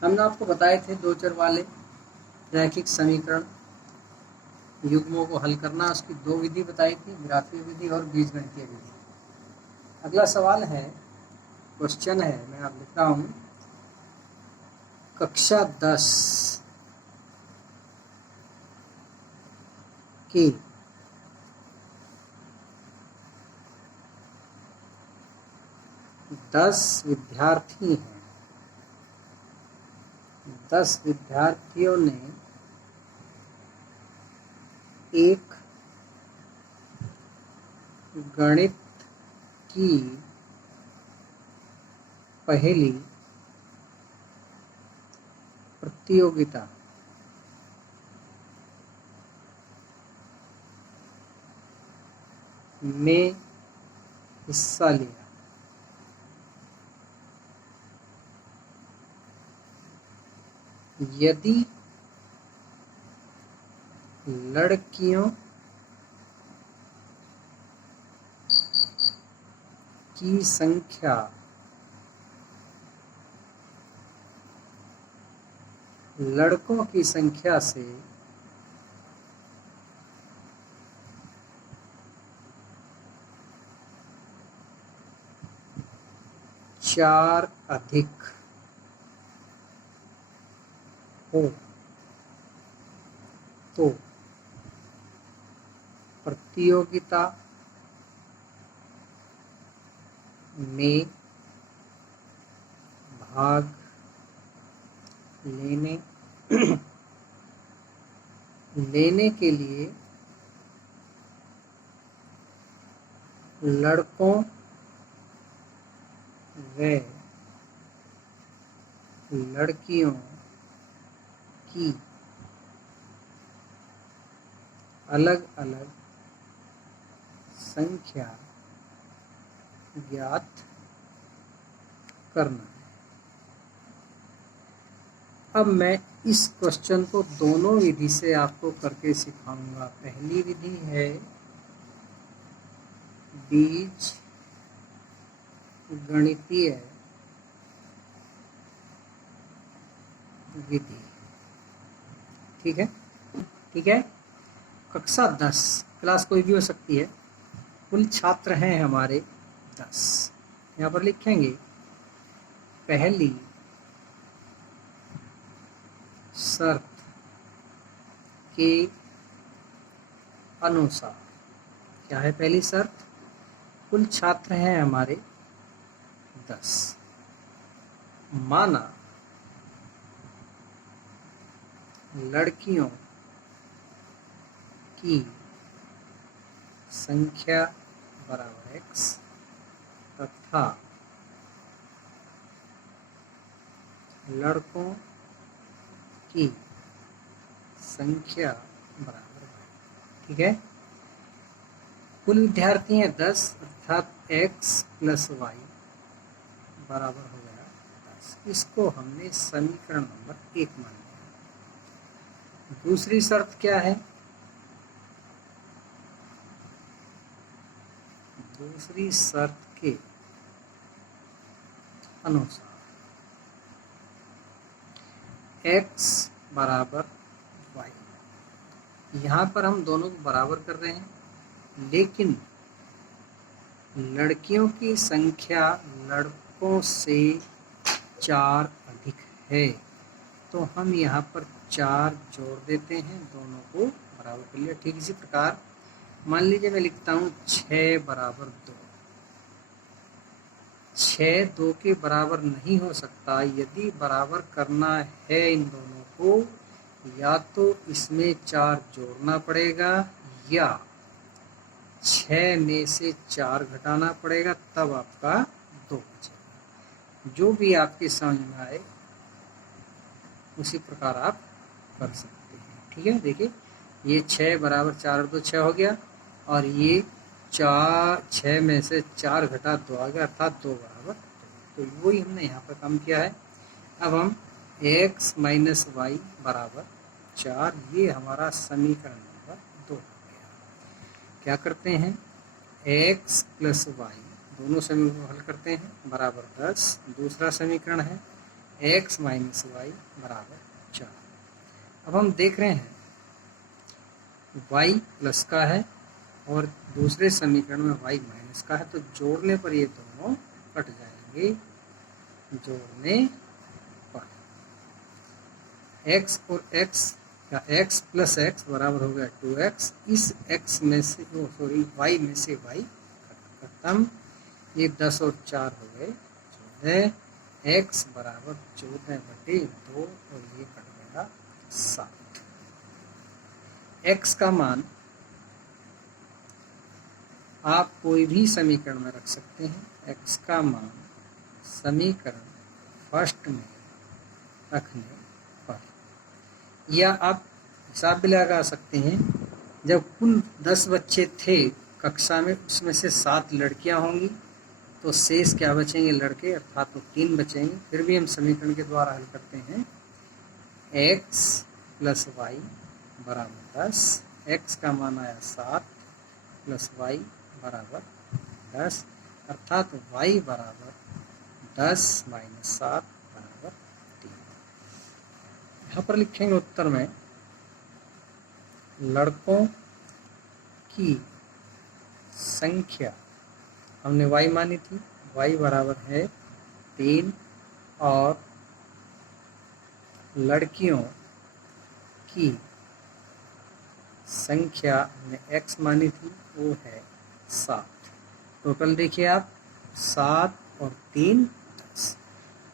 हमने आपको बताए थे दो चर वाले रैखिक समीकरण युग्मों को हल करना, उसकी दो विधि बताई थी, ग्राफीय विधि और बीजगणितीय विधि। अगला सवाल है, क्वेश्चन है, मैं आप लिख रहा हूँ, कक्षा 10 के 10 विद्यार्थी हैं। 10 विद्यार्थियों ने एक गणित की पहेली प्रतियोगिता में हिस्सा लिया। यदि लड़कियों की संख्या लड़कों की संख्या से चार अधिक हो तो प्रतियोगिता में भाग लेने के लिए लड़कों व लड़कियों की अलग-अलग संख्या ज्ञात करना है। अब मैं इस क्वेश्चन को दोनों विधि से आपको करके सिखाऊंगा। पहली विधि है बीज गणितीय विधि। ठीक है, ठीक है। कक्षा 10, क्लास कोई भी हो सकती है, कुल छात्र हैं हमारे 10। यहाँ पर लिखेंगे पहली शर्त के अनुसार। क्या है पहली शर्त? कुल छात्र हैं हमारे 10। माना लड़कियों की संख्या बराबर x तथा लड़कों की संख्या बराबर y। ठीक है, कुल विद्यार्थी हैं 10 अर्थात x प्लस y बराबर हो गया 10। इसको हमने समीकरण नंबर 1 मान लिया। दूसरी शर्त क्या है? दूसरी शर्त के अनुसार x बराबर y। यहाँ पर हम दोनों को बराबर कर रहे हैं, लेकिन लड़कियों की संख्या लड़कों से 4 अधिक है, तो हम यहाँ पर 4 जोड़ देते हैं, दोनों को बराबर कर लिया। ठीक इसी प्रकार मान लीजिए मैं लिखता हूँ 6 बराबर 2। 6 2 के बराबर नहीं हो सकता। यदि बराबर करना है इन दोनों को, या तो इसमें 4 जोड़ना पड़ेगा या 6 में से 4 घटाना पड़ेगा, तब आपका 2 बचेगा। जो भी आपके समझ में आए उसी प्रकार आप कर सकते हैं। ठीक है, देखिए ये 6 बराबर 4 और 2 6 हो गया, और ये 6 में से 4 घटा 2 आ गया, अर्थात 2 बराबर 2। तो वही हमने यहाँ पर काम किया है। अब हम x माइनस वाई बराबर 4, ये हमारा समीकरण नंबर 2 हो गया। क्या करते हैं, x प्लस वाई दोनों समीकरण को हल करते हैं, बराबर 10। दूसरा समीकरण है x माइनस वाई बराबर 4। अब हम देख रहे हैं y प्लस का है और दूसरे समीकरण में y माइनस का है, तो जोड़ने पर ये दोनों कट जाएंगे। जोड़ने पर x और x या x प्लस x बराबर हो गया 2x। इस x में से y में से y खत्म, ये 10 और 4 हो गए 14। x बराबर 14/2 और ये कट गया 7। x का मान आप कोई भी समीकरण में रख सकते हैं। x का मान समीकरण फर्स्ट में रखने पर, या आप हिसाब भी लगा सकते हैं। जब कुल 10 बच्चे थे कक्षा में, उसमें से 7 लड़कियां होंगी, तो शेष क्या बचेंगे? लड़के, अर्थात तो 3 बचेंगे। फिर भी हम समीकरण के द्वारा हल करते हैं। x प्लस वाई बराबर 10। x का मान आया 7 प्लस वाई बराबर 10, अर्थात y बराबर 10 माइनस 7 बराबर 3। यहाँ पर लिखेंगे उत्तर में लड़कों की संख्या हमने y मानी थी, y बराबर है 3, और लड़कियों की संख्या हमने x मानी थी, वो है 7। टोटल देखिए आप, 7 और 3 10।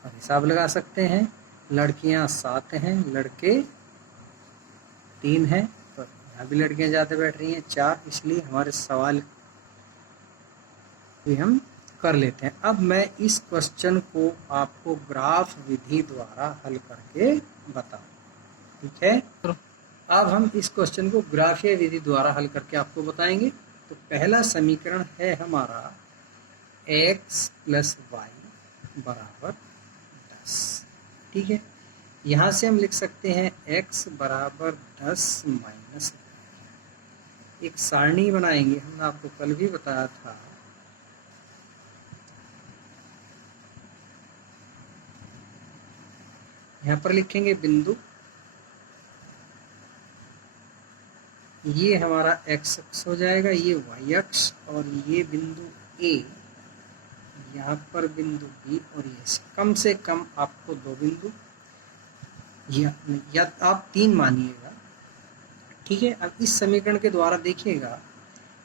और हिसाब लगा सकते हैं, लड़कियां 7 हैं, लड़के 3 हैं, तो यहाँ भी लड़कियां ज़्यादा बैठ रही हैं 4, इसलिए हमारे सवाल भी हम कर लेते हैं। अब मैं इस क्वेश्चन को आपको ग्राफ विधि द्वारा हल करके बताऊं, ठीक है? अब हम इस क्वेश्चन को ग्राफीय विधि द्वारा हल करके आपको बताएंगे। तो पहला समीकरण है हमारा x प्लस वाई बराबर 10, ठीक है? यहाँ से हम लिख सकते हैं x बराबर 10 माइनस, एक सारणी बनाएंगे। हमने आपको कल भी बताया था, यहाँ पर लिखेंगे बिंदु, ये हमारा x अक्ष हो जाएगा, ये y अक्ष, और ये बिंदु A, यहाँ पर बिंदु B, और ये कम से कम आपको 2 बिंदु या आप 3 मानिएगा, ठीक है? अब इस समीकरण के द्वारा देखिएगा,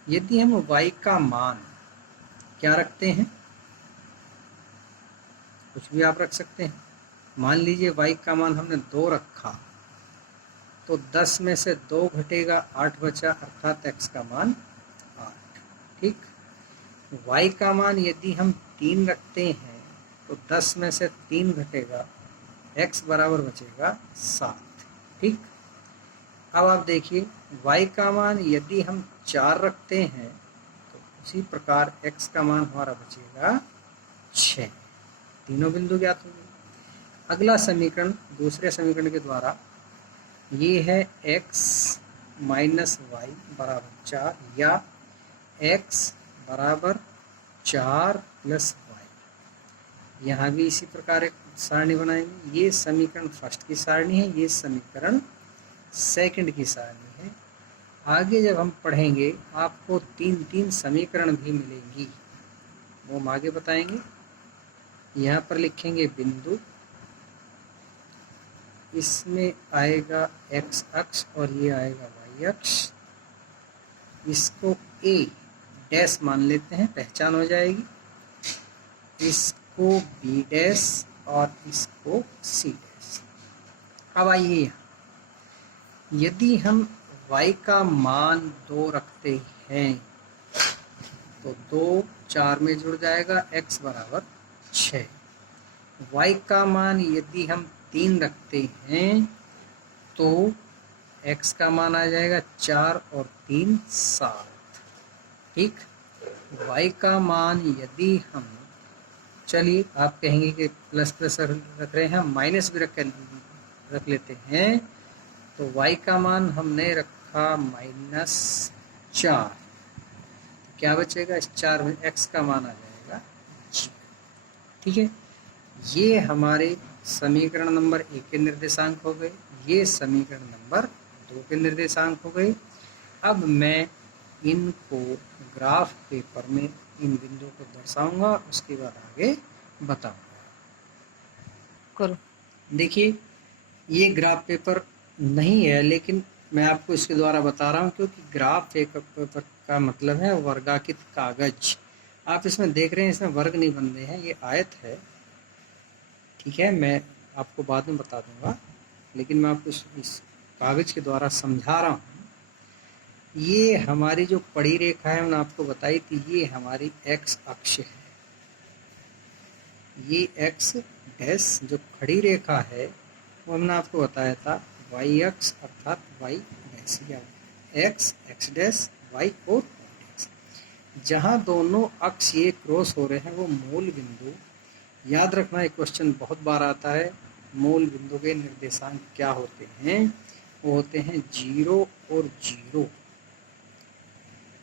यदि हम y का मान क्या रखते हैं, कुछ भी आप रख सकते हैं। मान लीजिए y का मान हमने 2 रखा, तो 10 में से 2 घटेगा, 8 बचा, अर्थात x का मान 8, ठीक? y का मान यदि हम 3 रखते हैं, तो 10 में से 3 घटेगा, x बराबर बचेगा 7, ठीक? अब आप देखिए, y का मान यदि हम 4 रखते हैं, तो उसी प्रकार x का मान हमारा बचेगा 6। तीनों बिंदु ज्ञात हो गए। अगला समीकरण दूसरे समीकरण के द्वारा, ये है x माइनस वाई बराबर 4, या x बराबर 4 प्लस वाई। यहाँ भी इसी प्रकार एक सारणी बनाएंगे। ये समीकरण फर्स्ट की सारणी है, ये समीकरण सेकंड की सारणी है। आगे जब हम पढ़ेंगे आपको 3-3 समीकरण भी मिलेंगी, वो हम आगे बताएंगे। यहाँ पर लिखेंगे बिंदु, इसमें आएगा x अक्ष और ये आएगा y अक्ष। इसको a डैश मान लेते हैं, पहचान हो जाएगी। इसको b डैश और इसको c डैश। अब आइए यहाँ, यदि हम y का मान 2 रखते हैं, तो 2 4 में जुड़ जाएगा, x बराबर 6। y का मान यदि हम 3 रखते हैं, तो x का मान आ जाएगा 4 और 3 7, ठीक? y का मान यदि हम, चलिए आप कहेंगे कि प्लस प्लस रख रहे हैं, हम माइनस भी रख लेते हैं, तो y का मान हमने रखा -4, क्या बचेगा? इस 4 में x का मान आ जाएगा ठीक है, ये हमारे समीकरण नंबर 1 के निर्देशांक हो गए, ये समीकरण नंबर 2 के निर्देशांक हो गए। अब मैं इनको ग्राफ पेपर में इन बिंदुओं को दर्शाऊंगा, उसके बाद आगे बताऊंगा। करो, देखिए ये ग्राफ पेपर नहीं है, लेकिन मैं आपको इसके द्वारा बता रहा हूँ, क्योंकि ग्राफ पेपर का मतलब है वर्गाकृत कागज। आप इसमें देख रहे हैं, इसमें वर्ग नहीं बन रहे हैं, ये आयत है, ठीक है, मैं आपको बाद में बता दूंगा, लेकिन मैं आपको इस कागज के द्वारा समझा रहा हूँ। ये हमारी जो पड़ी रेखा है, मैंने आपको बताई थी, ये हमारी एक्स अक्ष है, ये एक्स डैश जो खड़ी रेखा है वो हमने आपको बताया था वाई अक्ष अर्थात वाई डैश, या एक्स एक्स डैश वाई और वाई डैश। जहाँ दोनों अक्ष ये क्रॉस हो रहे हैं वो मूल बिंदु, याद रखना एक क्वेश्चन बहुत बार आता है, मूल बिंदु के निर्देशांक क्या होते हैं? वो होते हैं 0 और 0।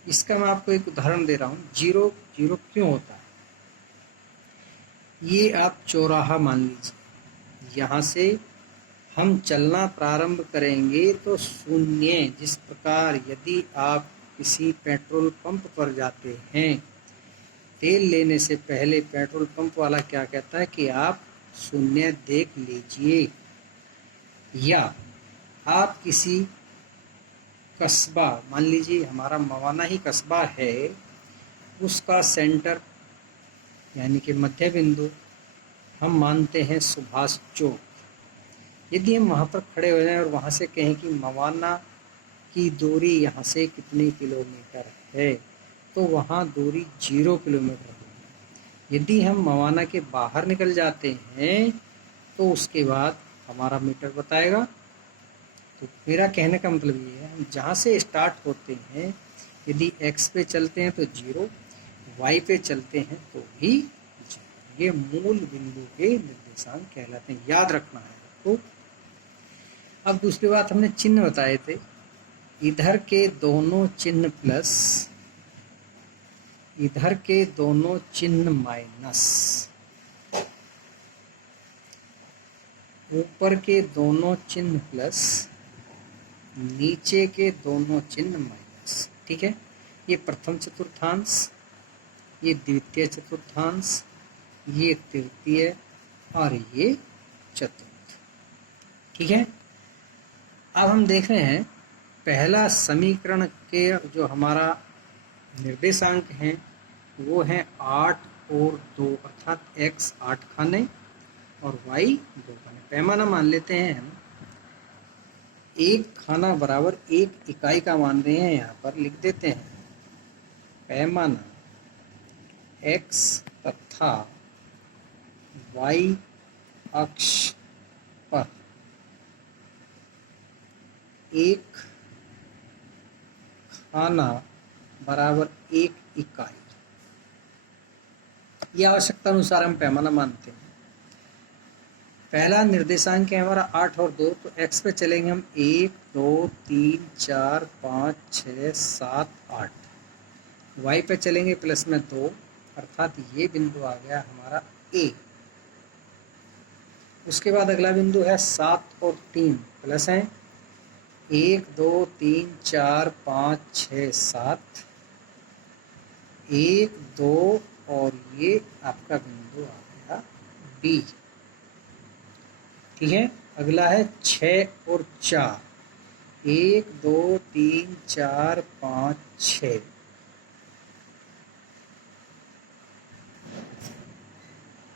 इसका मैं आपको एक उदाहरण दे रहा हूँ। 0 0 क्यों होता है? ये आप चौराहा मान लीजिए, यहाँ से हम चलना प्रारंभ करेंगे तो शून्य, जिस प्रकार यदि आप किसी पेट्रोल पंप पर जाते हैं, तेल लेने से पहले पेट्रोल पंप वाला क्या कहता है कि आप शून्य देख लीजिए, या आप किसी कस्बा, मान लीजिए हमारा मवाना ही कस्बा है, उसका सेंटर यानी कि मध्य बिंदु हम मानते हैं सुभाष चौक। यदि हम वहाँ पर खड़े हो जाएं और वहाँ से कहें कि मवाना की दूरी यहाँ से कितने किलोमीटर है, तो वहाँ दूरी 0 किलोमीटर होगी। यदि हम मवाना के बाहर निकल जाते हैं तो उसके बाद हमारा मीटर बताएगा। तो मेरा कहने का मतलब ये है, हम जहाँ से स्टार्ट होते हैं, यदि x पे चलते हैं तो 0, y पे चलते हैं तो भी 0। ये मूल बिंदु के निर्देशांक कहलाते हैं, याद रखना है आपको। अब दूसरी बात हमने चिन्ह बताए थे, इधर के दोनों चिन्ह प्लस, इधर के दोनों चिन्ह माइनस, ऊपर के दोनों चिन्ह प्लस, नीचे के दोनों चिन्ह माइनस, ठीक है। ये प्रथम चतुर्थांश, ये द्वितीय चतुर्थांश, ये तृतीय और ये चतुर्थ, ठीक है। अब हम देख रहे हैं पहला समीकरण के जो हमारा निर्देशांक हैं वो हैं 8 और 2, अर्थात x 8 खाने और y 2 खाने। पैमाना मान लेते हैं हम, एक खाना बराबर 1 इकाई का मान रहे हैं, यहाँ पर लिख देते हैं पैमाना x तथा y अक्ष पर एक खाना बराबर 1 इकाई, यह आवश्यकता अनुसार हम पैमाना मानते हैं। पहला निर्देशांक है हमारा 8 और 2, तो x पे चलेंगे हम 1 2 3 4 5 6 7 8। y पे चलेंगे प्लस में 2, अर्थात ये बिंदु आ गया हमारा a। उसके बाद अगला बिंदु है 7 और 3 प्लस है 1 2 3 4 5 6 7, 1 2 और ये आपका बिंदु आ गया B, ठीक है। अगला है 6 और 4, 1 2 3 4 5 6,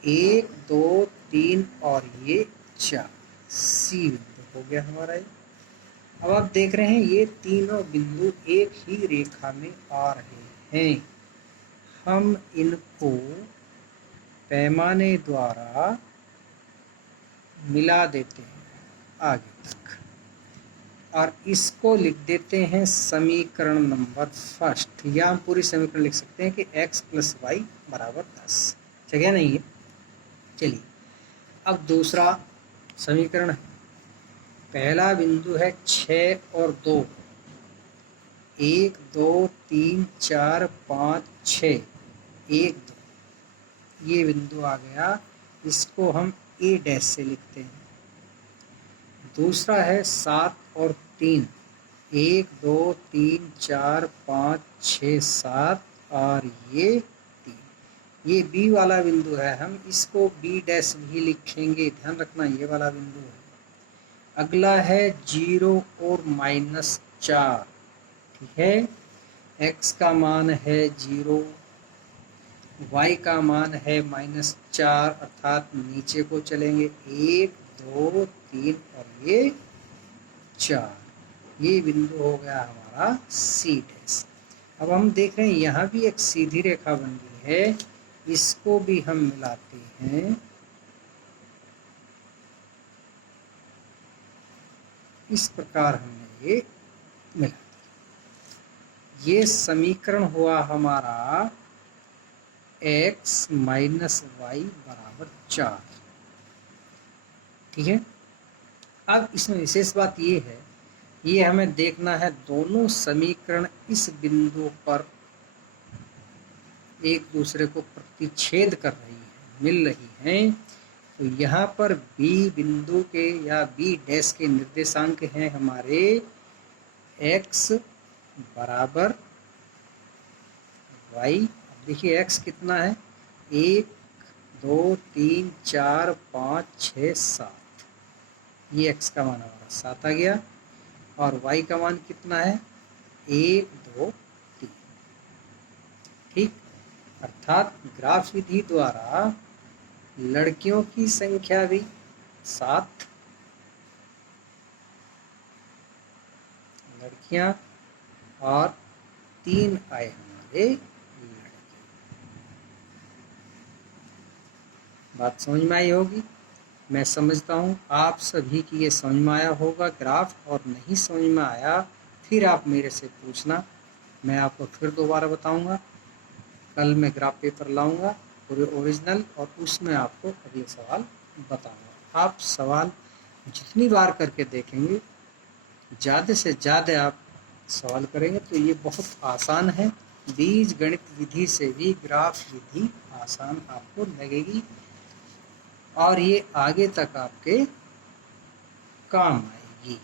1 2 3 और ये 4, C बिंदु हो गया हमारा ये। अब आप देख रहे हैं ये तीनों बिंदु एक ही रेखा में आ रहे हैं, हम इनको पैमाने द्वारा मिला देते हैं आगे तक और इसको लिख देते हैं समीकरण नंबर फर्स्ट, या हम पूरी समीकरण लिख सकते हैं कि x + y = 10। जगह नहीं है, चलिए अब दूसरा समीकरण है। पहला बिंदु है 6 और 2, 1 2 3 4 5 6, 1 2, ये बिंदु आ गया, इसको हम ए डैश से लिखते हैं। दूसरा है 7 और 3, 1 2 3 4 5 6 7 और ये 3, ये बी वाला बिंदु है, हम इसको बी डैश भी लिखेंगे, ध्यान रखना ये वाला बिंदु है। अगला है 0 और -4, ठीक है। x का मान है 0, y का मान है -4, अर्थात नीचे को चलेंगे 1 2 3 और ये 4, ये बिंदु हो गया हमारा सी डैश। अब हम देख रहे हैं यहाँ भी एक सीधी रेखा बन गई है, इसको भी हम मिलाते हैं। इस प्रकार हमने ये मिला दिया। ये समीकरण हुआ हमारा x - y = 4, ठीक है। अब इसमें विशेष बात ये है, ये हमें देखना है दोनों समीकरण इस बिंदु पर एक दूसरे को प्रतिच्छेद कर रही है, मिल रही हैं। तो यहाँ पर B बिंदु के या B डैश के निर्देशांक हैं हमारे x बराबर y। देखिए x कितना है, 1 2 3 4 5 6 7, ये x का मान हमारा 7 आ गया। और y का मान कितना है, 1 2 3, ठीक। अर्थात ग्राफ विधि द्वारा लड़कियों की संख्या भी 7, लड़कियां, और 3 आए हमारे लड़के। बात समझ में आई होगी, मैं समझता हूँ आप सभी की ये समझ में आया होगा ग्राफ, और नहीं समझ में आया फिर आप मेरे से पूछना, मैं आपको फिर दोबारा बताऊंगा। कल मैं ग्राफ पेपर लाऊंगा पूरे ओरिजिनल, और उसमें आपको अगले सवाल बताऊंगा। आप सवाल जितनी बार करके देखेंगे, ज़्यादा से ज़्यादा आप सवाल करेंगे तो ये बहुत आसान है। बीज गणित विधि से भी ग्राफ विधि आसान आपको लगेगी, और ये आगे तक आपके काम आएगी।